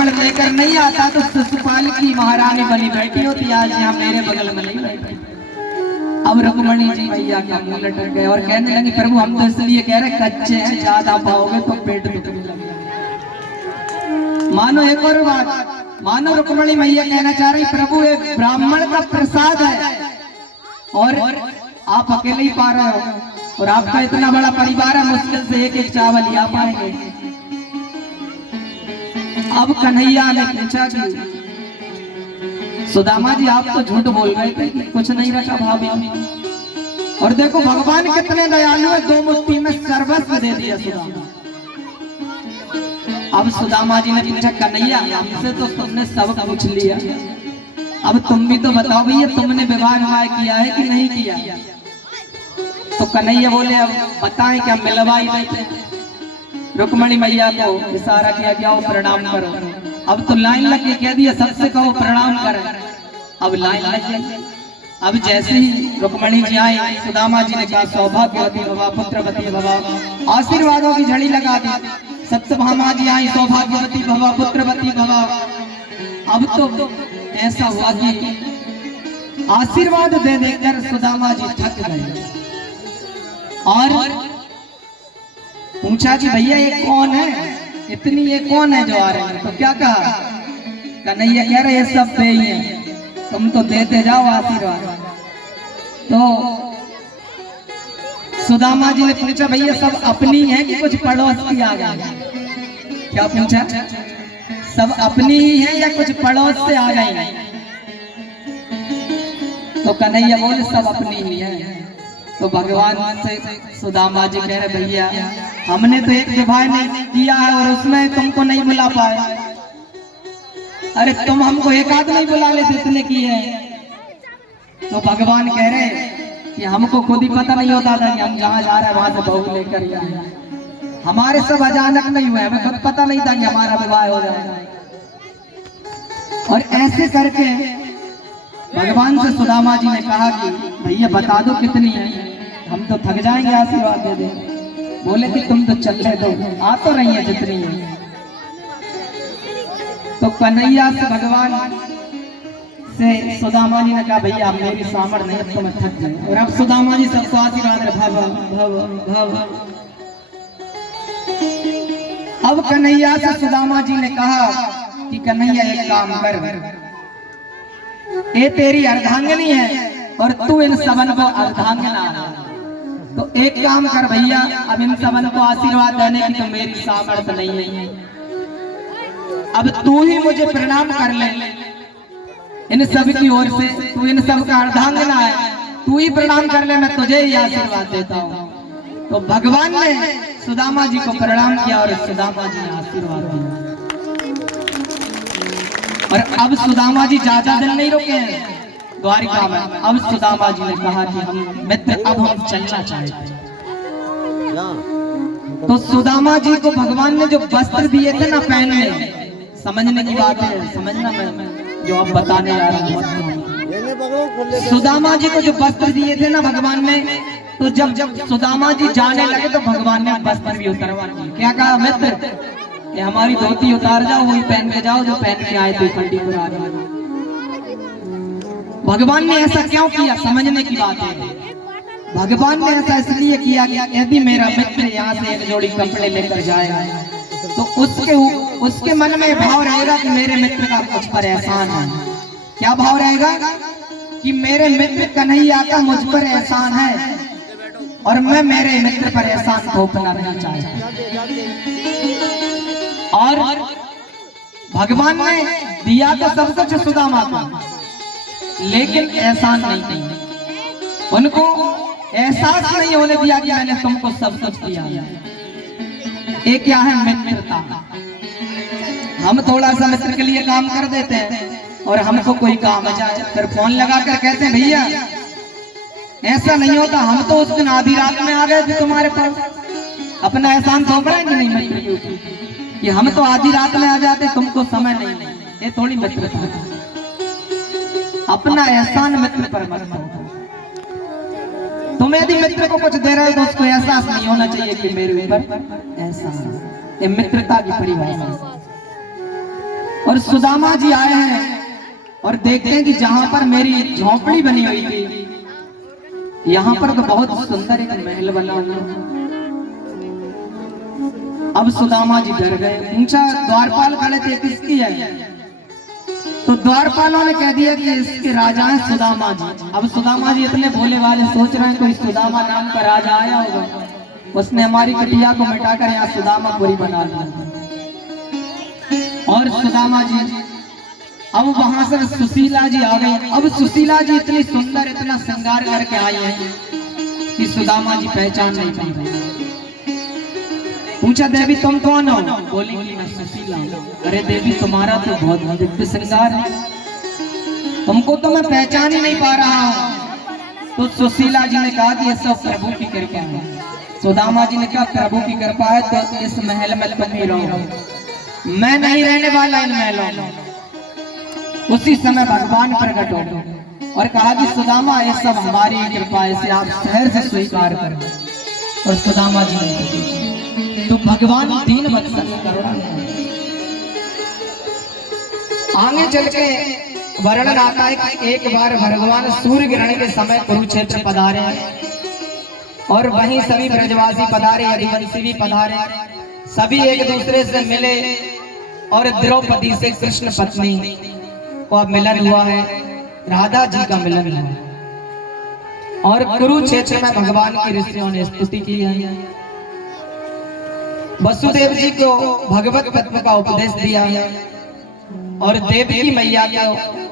ब्राह्मण लेकर नहीं आता तो शिशुपाल की महारानी बनी बैठी होती, आज यहाँ मेरे बगल में नहीं बैठी। अब रुक्मणी जी भैया का मुंह लटक गए और कहने लगी प्रभु हम तो इसलिए कह रहे कच्चे हैं, ज्यादा पाओगे तो पेट दुखने लगेगा। मानो एक और बात, मानो रुक्मणी मैया कहना चाह रही प्रभु एक ब्राह्मण का प्रसाद है और आप अकेले ही पा रहे हो, और आपका इतना बड़ा परिवार है, मुश्किल से एक एक चावल आ पाएंगे। अब कन्हैया ने पूछा कि सुदामा जी आप तो झूठ बोल रहे थे कि कुछ नहीं रखा भाभी, और देखो भगवान कितने दयालु है, 2 मुट्ठी में सर्वस्व दे दिया सुदामा। अब सुदामा जी ने पूछा कन्हैया हमसे तो तुमने सब पूछ लिया, अब तुम भी तो बताओ भैया तुमने विवाह किया है कि नहीं किया। तो कन्हैया बोले अब बताएं क्या मिलवाई देते। रुक्मणी मैया को इशारा किया कि आओ प्रणाम करो। अब तो लाइन लग के कह दिया सबसे कहो प्रणाम करें। अब लाइन लग गई। अब जैसे ही रुक्मणी जी आई सुदामा जी ने कहा सौभाग्यवती भवा पुत्रवती भवा, आशीर्वादों की झड़ी लगा दी। सत्यभामा जी आई सौभाग्यवती भवा पुत्रवती भवा। अब तो ऐसा हुआ कि आशीर्वाद दे देकर सुदामा जी थक गए और पूछा कि भैया ये कौन है, इतनी ये कौन है जो आ रहे हैं। तो क्या कहा कन्हैया कह रहे ये सब दे ही हैं, तुम तो देते जाओ आशीर्वाद। तो सुदामा जी ने पूछा भैया सब अपनी है कि कुछ पड़ोस की आ गई। क्या पूछा सब अपनी ही है या कुछ पड़ोस से आ गई। तो कन्हैया बोले सब अपनी ही है। तो भगवान से सुदामा जी कह रहे भैया हमने तो एक विवाह नहीं किया है और उसमें तुमको नहीं बुला पाए, अरे तुम हमको एक आध नहीं बुला लेते इतने की है। तो भगवान कह रहे कि हमको खुद ही पता नहीं होता था कि हम जहाँ जा रहे हैं वहां से बहू लेकर ही आए, हमारे सब अचानक नहीं हुआ, हमें खुद पता नहीं था कि हमारा विवाह हो जाएगा। और ऐसे करके भगवान से सुदामा जी ने कहा कि भैया बता दो कितनी है, हम तो थक जाएंगे आशीर्वाद दे दे। बोले कि तुम तो चले दो, आ तो रही है जितनी है। तो कन्हैया से भगवान से सुदामा जी ने कहा भैया मेरी सामर नहीं, अब तो मैं थक गई। और अब सुदामा जी सबको आशीर्वाद दे भव भव भव। अब कन्हैया से सुदामा जी ने कहा कि कन्हैया एक काम कर, ये तेरी अर्धांगिनी है और तू इन सबन को अर्धांगिना है, तो एक काम कर भैया अब इन सबन को आशीर्वाद देने की तो मेरी सामर्थ्य नहीं है, अब तू ही मुझे प्रणाम कर ले इन सब की ओर से, तू इन सब का अर्धांगिना है, तू ही प्रणाम कर ले, मैं तुझे ही आशीर्वाद देता हूँ। तो भगवान ने सुदामा जी को प्रणाम किया और सुदामा जी ने आशीर्वाद दिया। और अब सुदामा जी ज्यादा दिन नहीं रुके हैं द्वारिका में। अब सुदामा जी ने कहा कि हम मित्र अब हम चलना चाहते हैं। तो सुदामा जी को भगवान ने जो वस्त्र दिए थे ना पहनने, समझने की बात है, समझना मैं जो आप बताने आ रहा हूँ। सुदामा जी को जो वस्त्र दिए थे ना भगवान ने, तो जब सुदामा जी जाने लगे तो भगवान ने वस्त्र भी उतारवा दिए। क्या कहा मित्र कि हमारी धोती उतार जाओ, वही पहन के जाओ जो पहन के आए थे पंडितपुर आ गए। भगवान ने ऐसा क्यों किया, समझने की बात है। भगवान ने ऐसा इसलिए किया कि यदि मेरा मित्र यहाँ से एक जोड़ी कपड़े लेकर जाएगा तो उसके मन में भाव रहेगा कि मेरे मित्र का मुझ पर एहसान है। क्या भाव रहेगा कि मेरे मित्र कन्हैया का मुझ पर एहसान है और मैं मेरे मित्र पर एहसान थोपना नहीं चाहता। और भगवान ने दिया तो सब कुछ सुदामा को, लेकिन एहसान नहीं दिया। उनको एहसास नहीं होने दिया कि मैंने तुमको सब कुछ दिया। ये क्या है मित्रता। हम थोड़ा सा मित्र के लिए काम कर देते हैं और हमको कोई काम आ जाए फिर फोन लगा कर कहते हैं भैया ऐसा नहीं होता, हम तो उस दिन आधी रात में आ गए थे तुम्हारे पास, अपना एहसान थोप रहे हैं कि नहीं मित्र कि हम तो आधी रात में आ जाते, तुमको समय नहीं। ये थोड़ी मित्रता है। अपना एहसान मित्र पर मत करो। तुम यदि मित्र को कुछ दे रहे हो तो उसको एहसास नहीं होना चाहिए कि मेरे ऊपर एहसान है। ये मित्रता की परिभाषा। और सुदामा जी आए हैं और देखते हैं कि जहां पर मेरी झोंपड़ी बनी हुई थी, यहाँ पर तो बहुत सुंदर एक महल बना हुआ। अब सुदामा जी डर गए, पूछा द्वारपाल खड़े थे किसकी है, तो द्वारपालों ने कह दिया कि इसके राजा हैं सुदामा जी। अब सुदामा जी इतने भोले वाले, सोच रहे हैं कोई सुदामा नाम का राजा आया होगा, उसने हमारी कटिया को मिटाकर यहाँ सुदामापुरी बना दिया। और सुदामा जी अब वहां से सुशीला जी आ गई। अब सुशीला जी इतनी सुंदर, इतना श्रृंगार करके आई है कि सुदामा जी पहचान नहीं पाई। पूछा देवी तुम कौन हो, बोली कि मैं सुशीला हूं। अरे देवी तुम्हारा तो बहुत दिव्य श्रृंगार है, तुमको तो मैं पहचान ही नहीं पा रहा हूँ। तो सुशीला जी ने कहा कि ये सब प्रभु की कृपा है। सुदामा जी ने कहा प्रभु की कृपा है तो इस महल में तुम ही रहो, मैं नहीं रहने वाला इन महलों में। उसी समय भगवान प्रकट हो और कहा कि सुदामा ये सब हमारी कृपा है, इसे आप शहर से स्वीकार करें। और सुदामा जी ने तो भगवान दीन वत्सल करुणा। आगे चल के वर्णन आता है कि एक बार भगवान सूर्य ग्रहण के समय कुरुक्षेत्र पधारे और वहीं सभी ब्रजवासी पधारे, हरिवंशी भी पधारे, सभी एक दूसरे से मिले और द्रौपदी से कृष्ण पत्नी को अब मिलन हुआ है, राधा जी का मिलन हुआ। और कुरुक्षेत्र में भगवान की ऋषियों ने स्तुति की है। वसुदेव जी को भगवत तत्व का उपदेश दिया है और देवकी मैया को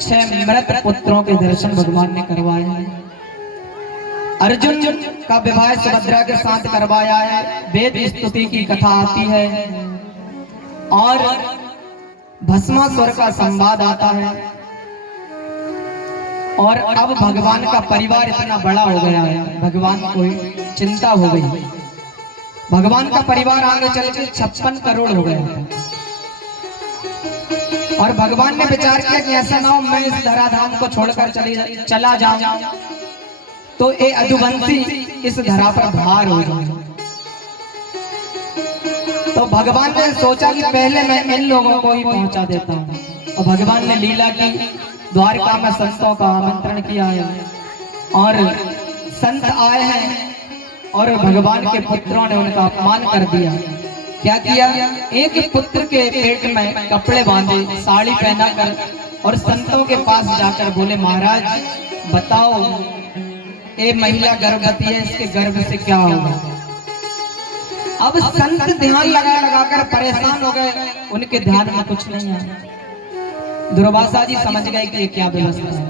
6 मृत पुत्रों के दर्शन भगवान ने करवाए हैं। अर्जुन का विवाह सुभद्रा के साथ करवाया है। वेद स्तुति की कथा आती है और भस्मासुर का संवाद आता है। और अब भगवान का परिवार इतना बड़ा हो गया है, भगवान को चिंता हो गई। भगवान का परिवार आगे चल के 56 करोड़ हो गया और भगवान ने विचार किया कि ऐसा ना हो मैं इस धराधाम को छोड़कर चला जाऊं तो ये अधुवंशी इस धरा पर भार हो जाए। तो भगवान ने सोचा कि पहले मैं इन लोगों को ही पहुंचा देता हूं। और भगवान ने लीला की, द्वारका में संतों का आमंत्रण किया है और संत आए हैं और भगवान के पुत्रों ने उनका अपमान कर दिया। क्या किया, एक पुत्र के पेट में कपड़े बांधे, साड़ी पहना कर और संतों के पास जाकर बोले महाराज बताओ ये महिला गर्भवती है, इसके गर्भ से क्या होगा। अब संत ध्यान लगा कर परेशान हो गए, उनके ध्यान में कुछ नहीं आया। दुर्वासा जी समझ गए कि ये क्या व्यवस्था है।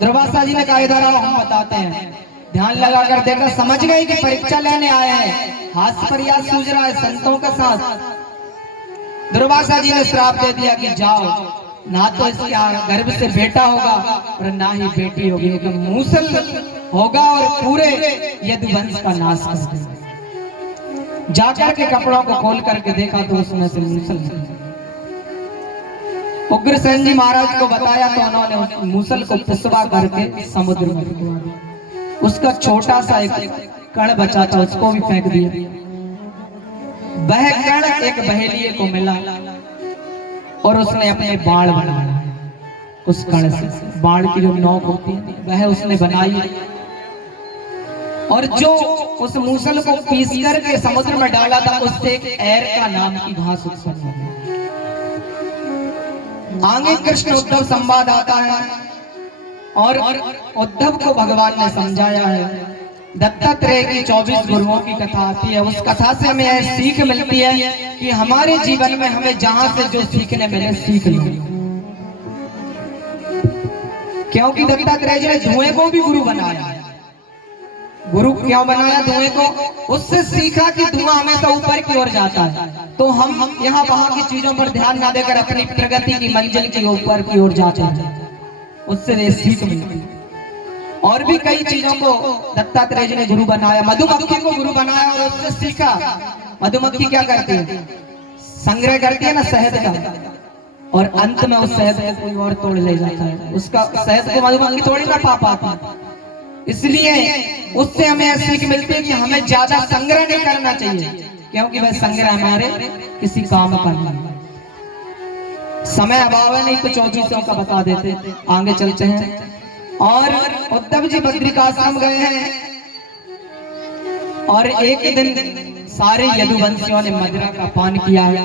दुर्वासा जी ने कहा इधर आओ हम बताते हैं। ध्यान लगाकर देखा, समझ गए कि परीक्षा लेने आए हैं, हास्य प्रयास सूझ रहा है संतों के साथ। दुर्वासा जी ने श्राप दे दिया कि जाओ, ना तो इसके गर्भ से बेटा होगा और ना ही बेटी होगी, लेकिन मूसल होगा और पूरे यदुवंश का नाश कर देगा। जाकर के कपड़ों को खोल करके देखा तो उसमें से मूसल। उग्रसेन जी महाराज को बताया तो उन्होंने उस मूसल को पिसवा करके समुद्र में फेंक दिया। उसका छोटा सा एक कण बचा था, उसको भी फेंक दिया। वह कण एक बहेलिए को मिला और उसने अपने बाण बनाया। उस कण से बाण की जो नोक होती है वह उसने बनाई और जो उस मूसल को पीस करके समुद्र में डाला था उससे एक एर का नाम की घास उत्पन्न हो गई। आगे कृष्ण उद्धव संवाद आता है और उद्धव को भगवान ने समझाया है। दत्तात्रेय की 24 गुरुओं की कथा आती है। उस कथा से हमें यह सीख मिलती है कि हमारे जीवन में हमें जहां से जो सीखने मिले सीख लो। क्योंकि दत्तात्रेय जी ने धुएं को भी गुरु बनाया। गुरु क्यों बनाया धुएं को? उससे सीखा कि धुआं हमेशा ऊपर की ओर जाता है, तो हम यहाँ वहां की चीजों पर ध्यान ना देकर अपनी प्रगति की मंजिल की ऊपर की ओर जाते हैं। उससे सीख मिलती। और भी कई चीजों को दत्तात्रेय जी ने गुरु बनाया। मधुमक्खी को गुरु बनाया और उससे सीखा। मधुमक्खी क्या करती है? संग्रह करती है ना शहद का, और अंत में उस शहद को कोई और तोड़ ले जाता है। उसका शहद को मधुमक्खी तोड़ ना पा पाती। इसलिए उससे हमें यह सीख मिलती है कि हमें ज्यादा संग्रह नहीं करना चाहिए, क्योंकि वह संग्रह हमारे किसी काम का नहीं। समय अभाव है, नहीं तो 2400 का बता देते। आगे चलते हैं। और उद्धव जी बद्रिकाश्रम गए हैं और एक दिन सारे यदुवंशियों ने मदिरा का पान किया है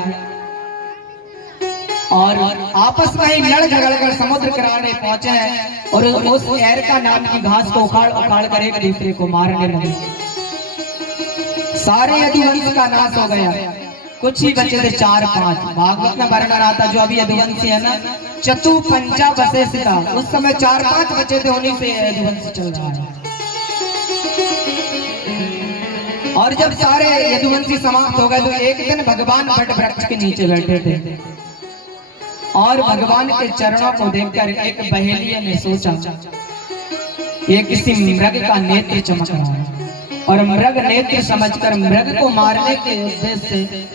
और आपस में ही लड़ झगड़ कर समुद्र किनारे पहुंचे हैं और उस एरका नाम की घास को उखाड़ उखाड़ कर एक दूसरे को मारने लगे। सारे यदुवंश का नाश हो गया, कुछ ही बचे थे 4-5। भागवत में वर्णन आता, जो अभी यदुवंशी है ना, चतु पंचा बसे था, उस समय 4-5 बचे थे, उन्हीं से यदुवंश चल रहा है। और जब सारे यदुवंशी समाप्त हो गए तो एक दिन भगवान वट वृक्ष के नीचे बैठे थे और भगवान के चरणों को देखकर एक बहेलिया ने सोचा ये किसी मृग का नेत्र चमक रहा है और मृग नेत्र समझकर मृग को मारने के उद्देश्य से